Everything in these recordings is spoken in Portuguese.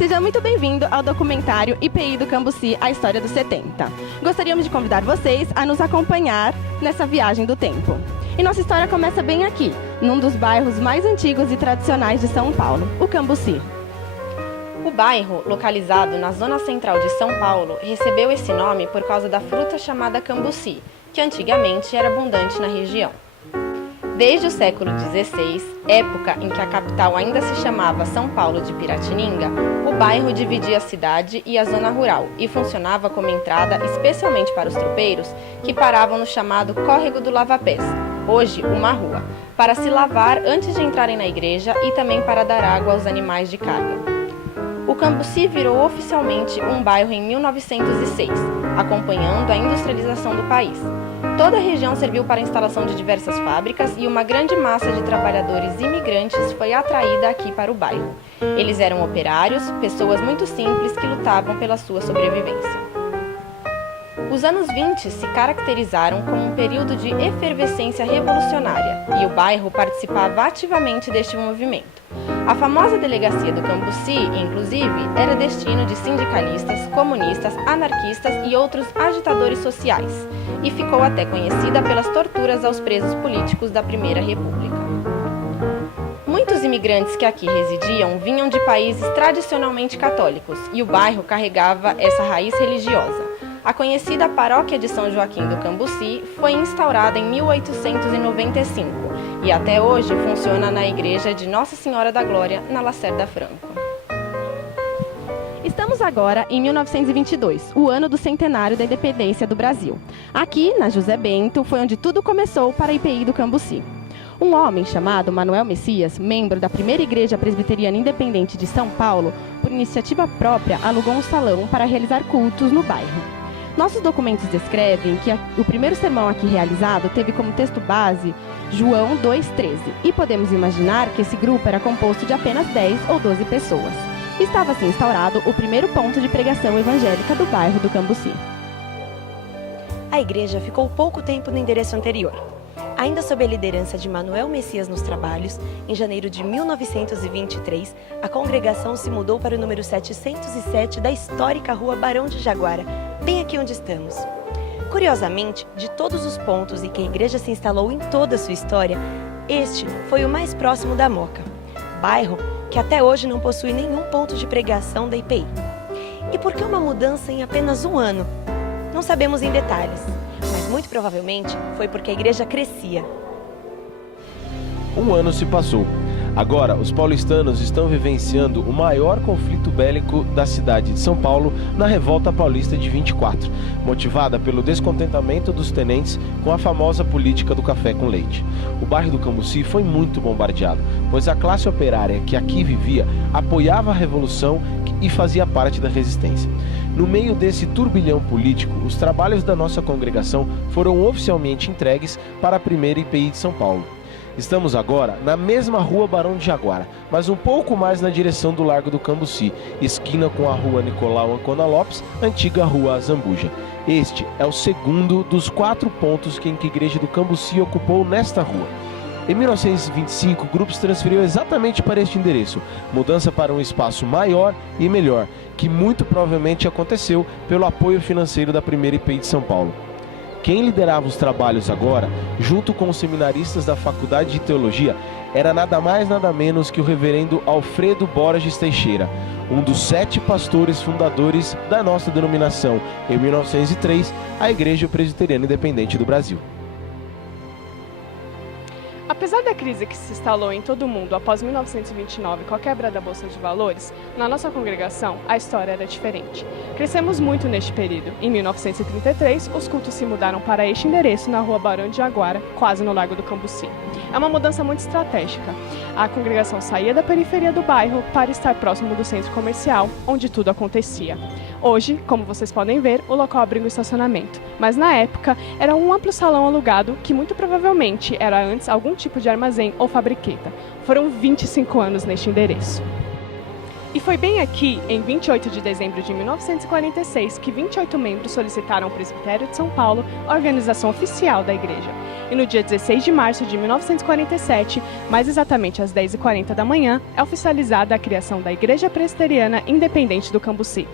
Seja muito bem-vindo ao documentário IPI do Cambuci, a história dos 70. Gostaríamos de convidar vocês a nos acompanhar nessa viagem do tempo. E nossa história começa bem aqui, num dos bairros mais antigos e tradicionais de São Paulo, o Cambuci. O bairro, localizado na zona central de São Paulo, recebeu esse nome por causa da fruta chamada cambuci, que antigamente era abundante na região. Desde o século XVI, época em que a capital ainda se chamava São Paulo de Piratininga, o bairro dividia a cidade e a zona rural e funcionava como entrada especialmente para os tropeiros que paravam no chamado Córrego do Lava-Pés, hoje uma rua, para se lavar antes de entrarem na igreja e também para dar água aos animais de carga. O Cambuci virou oficialmente um bairro em 1906, acompanhando a industrialização do país. Toda a região serviu para a instalação de diversas fábricas e uma grande massa de trabalhadores imigrantes foi atraída aqui para o bairro. Eles eram operários, pessoas muito simples que lutavam pela sua sobrevivência. Os anos 20 se caracterizaram como um período de efervescência revolucionária e o bairro participava ativamente deste movimento. A famosa delegacia do Cambuci, inclusive, era destino de sindicalistas, comunistas, anarquistas e outros agitadores sociais, e ficou até conhecida pelas torturas aos presos políticos da Primeira República. Muitos imigrantes que aqui residiam vinham de países tradicionalmente católicos, e o bairro carregava essa raiz religiosa. A conhecida Paróquia de São Joaquim do Cambuci foi instaurada em 1895 e até hoje funciona na igreja de Nossa Senhora da Glória, na Lacerda Franco. Estamos agora em 1922, o ano do centenário da independência do Brasil. Aqui, na José Bento, foi onde tudo começou para a IPI do Cambuci. Um homem chamado Manuel Messias, membro da primeira igreja presbiteriana independente de São Paulo, por iniciativa própria, alugou um salão para realizar cultos no bairro. Nossos documentos descrevem que o primeiro sermão aqui realizado teve como texto base João 2,13 e podemos imaginar que esse grupo era composto de apenas 10 ou 12 pessoas. Estava assim instaurado o primeiro ponto de pregação evangélica do bairro do Cambuci. A igreja ficou pouco tempo no endereço anterior. Ainda sob a liderança de Manuel Messias nos trabalhos, em janeiro de 1923, a congregação se mudou para o número 707 da histórica rua Barão de Jaguara, bem aqui onde estamos. Curiosamente, de todos os pontos em que a igreja se instalou em toda a sua história, este foi o mais próximo da Moca, bairro que até hoje não possui nenhum ponto de pregação da IPI. E por que uma mudança em apenas um ano? Não sabemos em detalhes, mas muito provavelmente foi porque a igreja crescia. Um ano se passou. Agora, os paulistanos estão vivenciando o maior conflito bélico da cidade de São Paulo na Revolta Paulista de 24, motivada pelo descontentamento dos tenentes com a famosa política do café com leite. O bairro do Cambuci foi muito bombardeado, pois a classe operária que aqui vivia apoiava a revolução e fazia parte da resistência. No meio desse turbilhão político, os trabalhos da nossa congregação foram oficialmente entregues para a primeira IPI de São Paulo. Estamos agora na mesma rua Barão de Jaguara, mas um pouco mais na direção do Largo do Cambuci, esquina com a rua Nicolau Ancona Lopes, antiga rua Azambuja. Este é o segundo dos 4 pontos que a igreja do Cambuci ocupou nesta rua. Em 1925, o grupo se transferiu exatamente para este endereço, mudança para um espaço maior e melhor, que muito provavelmente aconteceu pelo apoio financeiro da primeira IPI de São Paulo. Quem liderava os trabalhos agora, junto com os seminaristas da Faculdade de Teologia, era nada mais nada menos que o reverendo Alfredo Borges Teixeira, um dos 7 pastores fundadores da nossa denominação, em 1903, a Igreja Presbiteriana Independente do Brasil. Apesar da crise que se instalou em todo o mundo após 1929 com a quebra da Bolsa de Valores, na nossa congregação a história era diferente. Crescemos muito neste período. Em 1933, os cultos se mudaram para este endereço na rua Barão de Jaguara, quase no Largo do Cambuci. É uma mudança muito estratégica. A congregação saía da periferia do bairro para estar próximo do centro comercial, onde tudo acontecia. Hoje, como vocês podem ver, o local abriga um estacionamento, mas na época era um amplo salão alugado que muito provavelmente era antes algum tipo de armazém ou fabriqueta. Foram 25 anos neste endereço. E E foi bem aqui, em 28 de dezembro de 1946, que 28 membros solicitaram ao Presbitério de São Paulo a organização oficial da igreja. E no dia 16 de março de 1947, mais exatamente às 10h40 da manhã, é oficializada a criação da Igreja Presbiteriana Independente do Cambuci.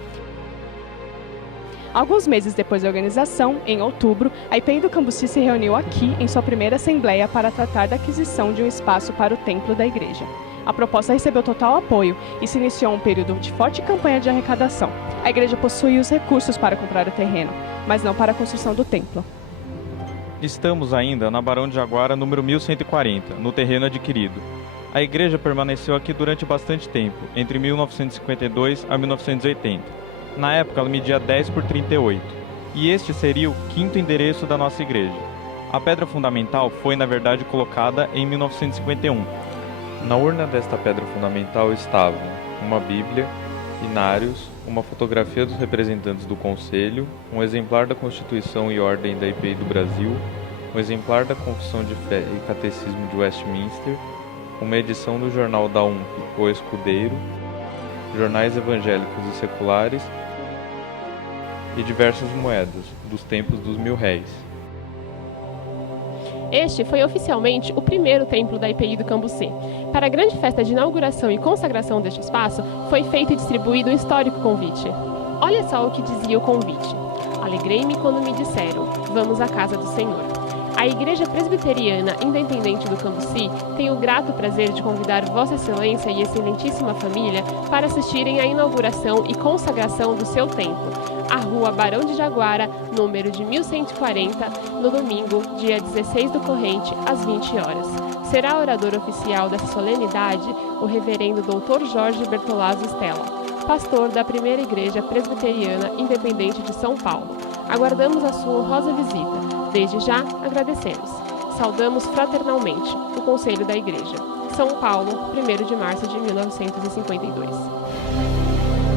Alguns meses depois da organização, em outubro, a IPI do Cambuci se reuniu aqui em sua primeira assembleia para tratar da aquisição de um espaço para o templo da igreja. A proposta recebeu total apoio e se iniciou um período de forte campanha de arrecadação. A igreja possuía os recursos para comprar o terreno, mas não para a construção do templo. Estamos ainda na Barão de Jaguara, número 1140, no terreno adquirido. A igreja permaneceu aqui durante bastante tempo, entre 1952 a 1980. Na época, ela media 10 por 38, e este seria o quinto endereço da nossa igreja. A pedra fundamental foi, na verdade, colocada em 1951. Na urna desta pedra fundamental estavam uma Bíblia, inários, uma fotografia dos representantes do Conselho, um exemplar da Constituição e Ordem da IPI do Brasil, um exemplar da Confissão de Fé e Catecismo de Westminster, uma edição do jornal da UMP, O Escudeiro, jornais evangélicos e seculares e diversas moedas, dos tempos dos 1000 réis. Este foi oficialmente o primeiro templo da IPI do Cambuci. Para a grande festa de inauguração e consagração deste espaço, foi feito e distribuído um histórico convite. Olha só o que dizia o convite. Alegrei-me quando me disseram, vamos à casa do Senhor. A Igreja Presbiteriana Independente do Cambuci tem o grato prazer de convidar Vossa Excelência e Excelentíssima Família para assistirem à inauguração e consagração do seu templo, a Rua Barão de Jaguara, número de 1140, no domingo, dia 16 do corrente, às 20 horas. Será orador oficial dessa solenidade o reverendo Dr. Jorge Bertolazzo Stella, pastor da Primeira Igreja Presbiteriana Independente de São Paulo. Aguardamos a sua honrosa visita. Desde já, agradecemos. Saudamos fraternalmente o Conselho da Igreja. São Paulo, 1º de março de 1952.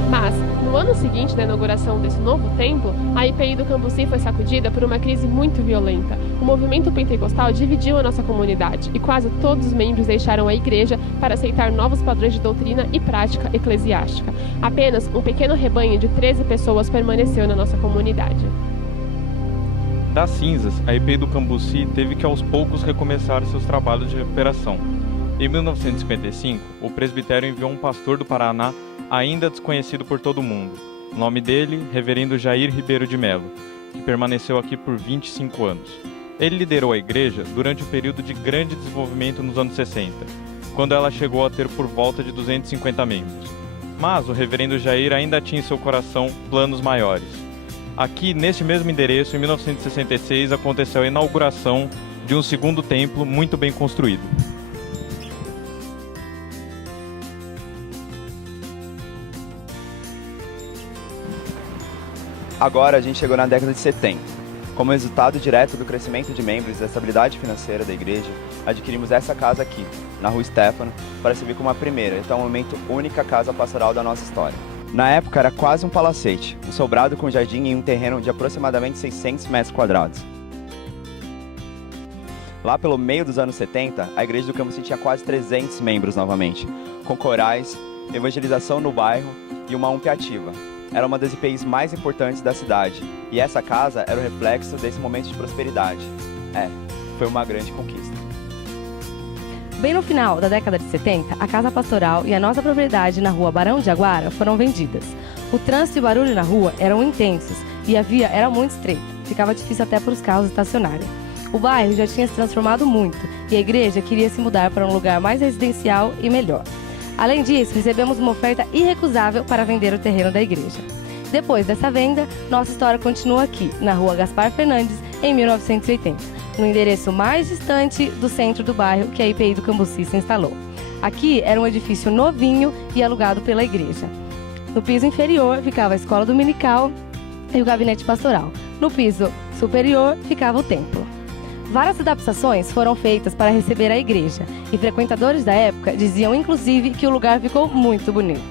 Mas, no ano seguinte da inauguração desse novo templo, a IPI do Cambuci foi sacudida por uma crise muito violenta. O movimento pentecostal dividiu a nossa comunidade e quase todos os membros deixaram a igreja para aceitar novos padrões de doutrina e prática eclesiástica. Apenas um pequeno rebanho de 13 pessoas permaneceu na nossa comunidade. Das cinzas, a IPI do Cambuci teve que aos poucos recomeçar seus trabalhos de recuperação. Em 1955, o presbitério enviou um pastor do Paraná ainda desconhecido por todo mundo. O nome dele, Reverendo Jair Ribeiro de Melo, que permaneceu aqui por 25 anos. Ele liderou a igreja durante o período de grande desenvolvimento nos anos 60, quando ela chegou a ter por volta de 250 membros. Mas o Reverendo Jair ainda tinha em seu coração planos maiores. Aqui, neste mesmo endereço, em 1966, aconteceu a inauguração de um segundo templo muito bem construído. Agora a gente chegou na década de 70. Como resultado direto do crescimento de membros e da estabilidade financeira da igreja, adquirimos essa casa aqui, na Rua Stefano, para servir como a primeira e até o momento única casa pastoral da nossa história. Na época era quase um palacete, um sobrado com jardim em um terreno de aproximadamente 600 metros quadrados. Lá pelo meio dos anos 70, a igreja do Cambuci tinha quase 300 membros novamente, com corais, evangelização no bairro e uma UMP ativa. Era uma das IPIs mais importantes da cidade, e essa casa era o reflexo desse momento de prosperidade. Foi uma grande conquista. Bem no final da década de 70, a casa pastoral e a nossa propriedade na Rua Barão de Jaguara foram vendidas. O trânsito e o barulho na rua eram intensos e a via era muito estreita, ficava difícil até para os carros estacionarem. O bairro já tinha se transformado muito e a igreja queria se mudar para um lugar mais residencial e melhor. Além disso, recebemos uma oferta irrecusável para vender o terreno da igreja. Depois dessa venda, nossa história continua aqui, na Rua Gaspar Fernandes, em 1980, no endereço mais distante do centro do bairro que a IPI do Cambuci se instalou. Aqui era um edifício novinho e alugado pela igreja. No piso inferior ficava a escola dominical e o gabinete pastoral. No piso superior ficava o templo. Várias adaptações foram feitas para receber a igreja, e frequentadores da época diziam inclusive que o lugar ficou muito bonito.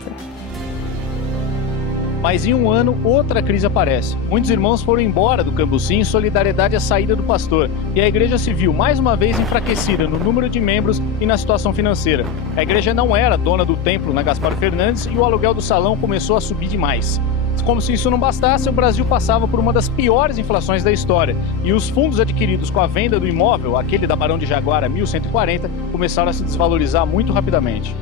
Mas em um ano, outra crise aparece. Muitos irmãos foram embora do Cambuci em solidariedade à saída do pastor, e a igreja se viu mais uma vez enfraquecida no número de membros e na situação financeira. A igreja não era dona do templo na Gaspar Fernandes e o aluguel do salão começou a subir demais. Como se isso não bastasse, o Brasil passava por uma das piores inflações da história, e os fundos adquiridos com a venda do imóvel, aquele da Barão de Jaguara 1140, começaram a se desvalorizar muito rapidamente.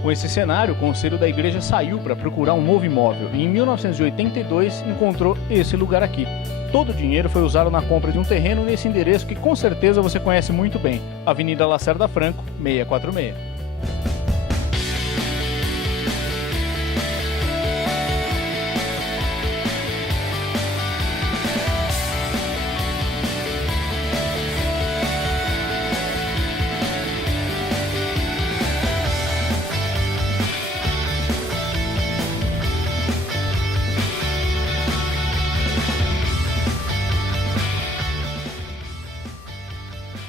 Com esse cenário, o conselho da igreja saiu para procurar um novo imóvel e em 1982 encontrou esse lugar aqui. Todo o dinheiro foi usado na compra de um terreno nesse endereço que com certeza você conhece muito bem, Avenida Lacerda Franco, 646.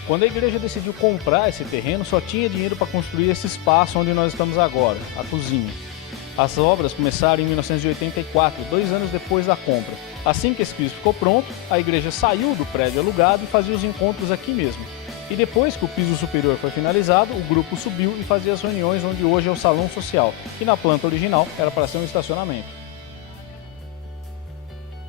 Quando a igreja decidiu comprar esse terreno, só tinha dinheiro para construir esse espaço onde nós estamos agora, a cozinha. As obras começaram em 1984, 2 anos depois da compra. Assim que esse piso ficou pronto, a igreja saiu do prédio alugado e fazia os encontros aqui mesmo. E depois que o piso superior foi finalizado, o grupo subiu e fazia as reuniões onde hoje é o Salão Social, que na planta original era para ser um estacionamento.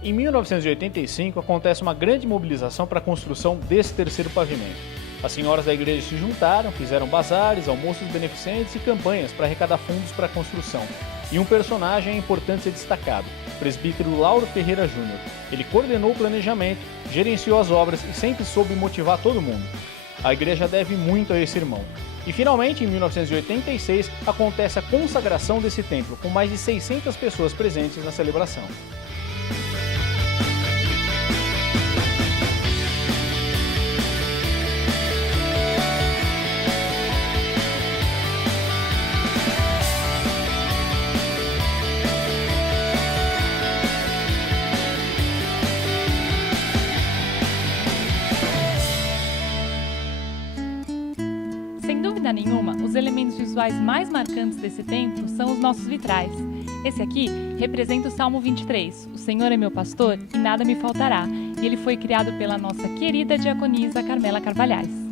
Em 1985, acontece uma grande mobilização para a construção desse terceiro pavimento. As senhoras da igreja se juntaram, fizeram bazares, almoços beneficentes e campanhas para arrecadar fundos para a construção. E um personagem é importante ser destacado, o presbítero Lauro Ferreira Júnior. Ele coordenou o planejamento, gerenciou as obras e sempre soube motivar todo mundo. A igreja deve muito a esse irmão. E finalmente, em 1986, acontece a consagração desse templo, com mais de 600 pessoas presentes na celebração. Sem dúvida nenhuma, os elementos visuais mais marcantes desse templo são os nossos vitrais. Esse aqui representa o Salmo 23, o Senhor é meu pastor e nada me faltará, e ele foi criado pela nossa querida diaconisa Carmela Carvalhais.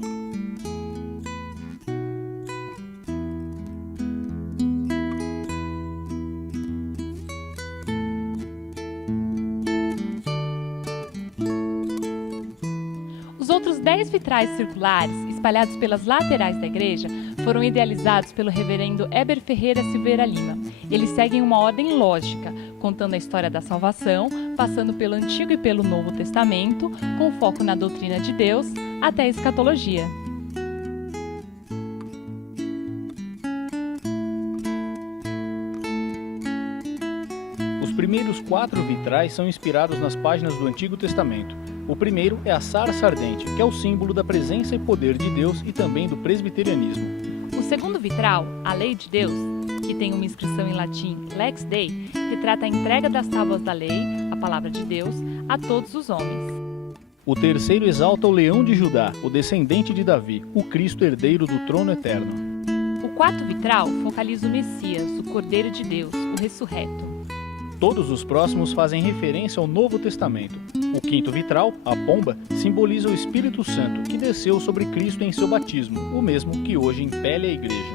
Os outros 10 vitrais circulares, espalhados pelas laterais da igreja, foram idealizados pelo reverendo Heber Ferreira Silveira Lima. Eles seguem uma ordem lógica, contando a história da salvação, passando pelo Antigo e pelo Novo Testamento, com foco na doutrina de Deus, até a escatologia. Os primeiros 4 vitrais são inspirados nas páginas do Antigo Testamento. O primeiro é a sarça ardente, que é o símbolo da presença e poder de Deus e também do presbiterianismo. O segundo vitral, a Lei de Deus, que tem uma inscrição em latim Lex Dei, retrata a entrega das tábuas da lei, a palavra de Deus, a todos os homens. O terceiro exalta o leão de Judá, o descendente de Davi, o Cristo herdeiro do trono eterno. O quarto vitral focaliza o Messias, o Cordeiro de Deus, o ressurreto. Todos os próximos fazem referência ao Novo Testamento. O quinto vitral, a pomba, simboliza o Espírito Santo, que desceu sobre Cristo em seu batismo, o mesmo que hoje impele a igreja.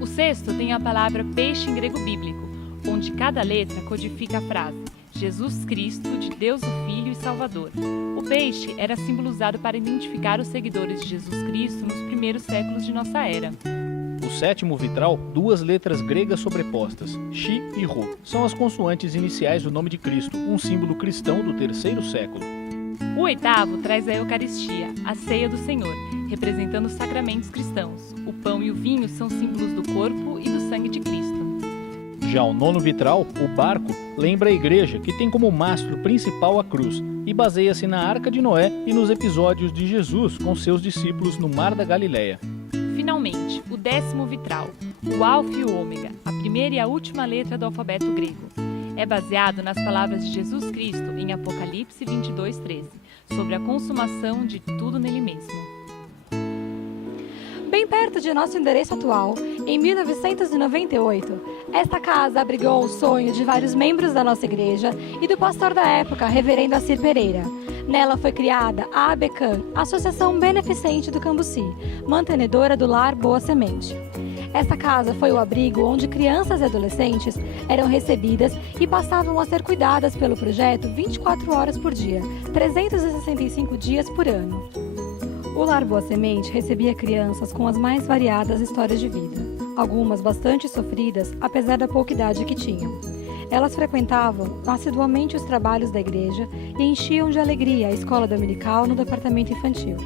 O sexto tem a palavra peixe em grego bíblico, onde cada letra codifica a frase Jesus Cristo, de Deus o Filho e Salvador. O peixe era símbolo usado para identificar os seguidores de Jesus Cristo nos primeiros séculos de nossa era. O sétimo vitral, 2 letras gregas sobrepostas, Chi e Rho, são as consoantes iniciais do nome de Cristo, um símbolo cristão do 3º século. O oitavo traz a Eucaristia, a ceia do Senhor, representando os sacramentos cristãos. O pão e o vinho são símbolos do corpo e do sangue de Cristo. Já o 9º vitral, o barco, lembra a igreja, que tem como mastro principal a cruz, e baseia-se na Arca de Noé e nos episódios de Jesus com seus discípulos no Mar da Galileia. Finalmente, o 10º vitral, o Alfa e o Ômega, a primeira e a última letra do alfabeto grego. É baseado nas palavras de Jesus Cristo em Apocalipse 22:13, sobre a consumação de tudo nele mesmo. Bem perto de nosso endereço atual, em 1998, esta casa abrigou o sonho de vários membros da nossa igreja e do pastor da época, reverendo Assir Pereira. Nela foi criada a ABECAM, Associação Beneficente do Cambuci, mantenedora do Lar Boa Semente. Esta casa foi o abrigo onde crianças e adolescentes eram recebidas e passavam a ser cuidadas pelo projeto 24 horas por dia, 365 dias por ano. O Lar Boa Semente recebia crianças com as mais variadas histórias de vida, algumas bastante sofridas, apesar da pouca idade que tinham. Elas frequentavam assiduamente os trabalhos da igreja e enchiam de alegria a escola dominical no departamento infantil.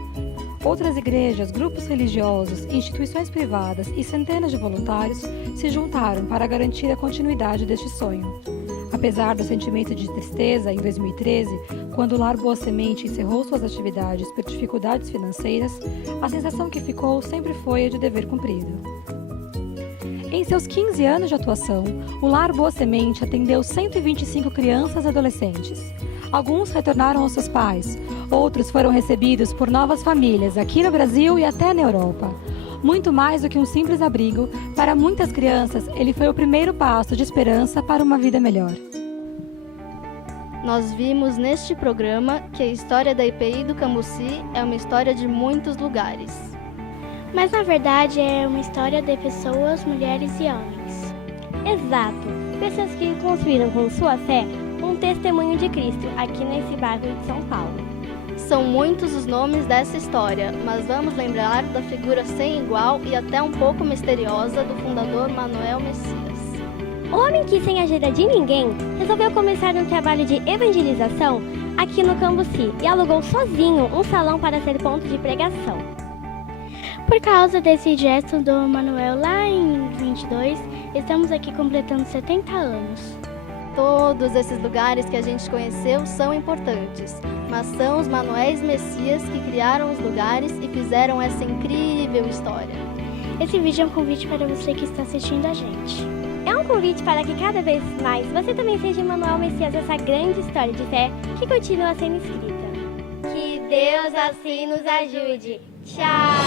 Outras igrejas, grupos religiosos, instituições privadas e centenas de voluntários se juntaram para garantir a continuidade deste sonho. Apesar do sentimento de tristeza, em 2013, quando o Lar Boa Semente encerrou suas atividades por dificuldades financeiras, a sensação que ficou sempre foi a de dever cumprido. Em seus 15 anos de atuação, o Lar Boa Semente atendeu 125 crianças e adolescentes. Alguns retornaram aos seus pais, outros foram recebidos por novas famílias aqui no Brasil e até na Europa. Muito mais do que um simples abrigo, para muitas crianças ele foi o primeiro passo de esperança para uma vida melhor. Nós vimos neste programa que a história da IPI do Cambuci é uma história de muitos lugares. Mas na verdade é uma história de pessoas, mulheres e homens. Exato, pessoas que construíram com sua fé um testemunho de Cristo aqui nesse bairro de São Paulo. São muitos os nomes dessa história, mas vamos lembrar da figura sem igual e até um pouco misteriosa do fundador Manuel Messias. O homem que, sem a ajuda de ninguém, resolveu começar um trabalho de evangelização aqui no Cambuci e alugou sozinho um salão para ser ponto de pregação. Por causa desse gesto do Manuel lá em 22, estamos aqui completando 70 anos. Todos esses lugares que a gente conheceu são importantes, mas são os Manuéis Messias que criaram os lugares e fizeram essa incrível história. Esse vídeo é um convite para você que está assistindo a gente. É um convite para que cada vez mais você também seja Manuel Messias dessa grande história de fé que continua sendo escrita. Que Deus assim nos ajude. Tchau!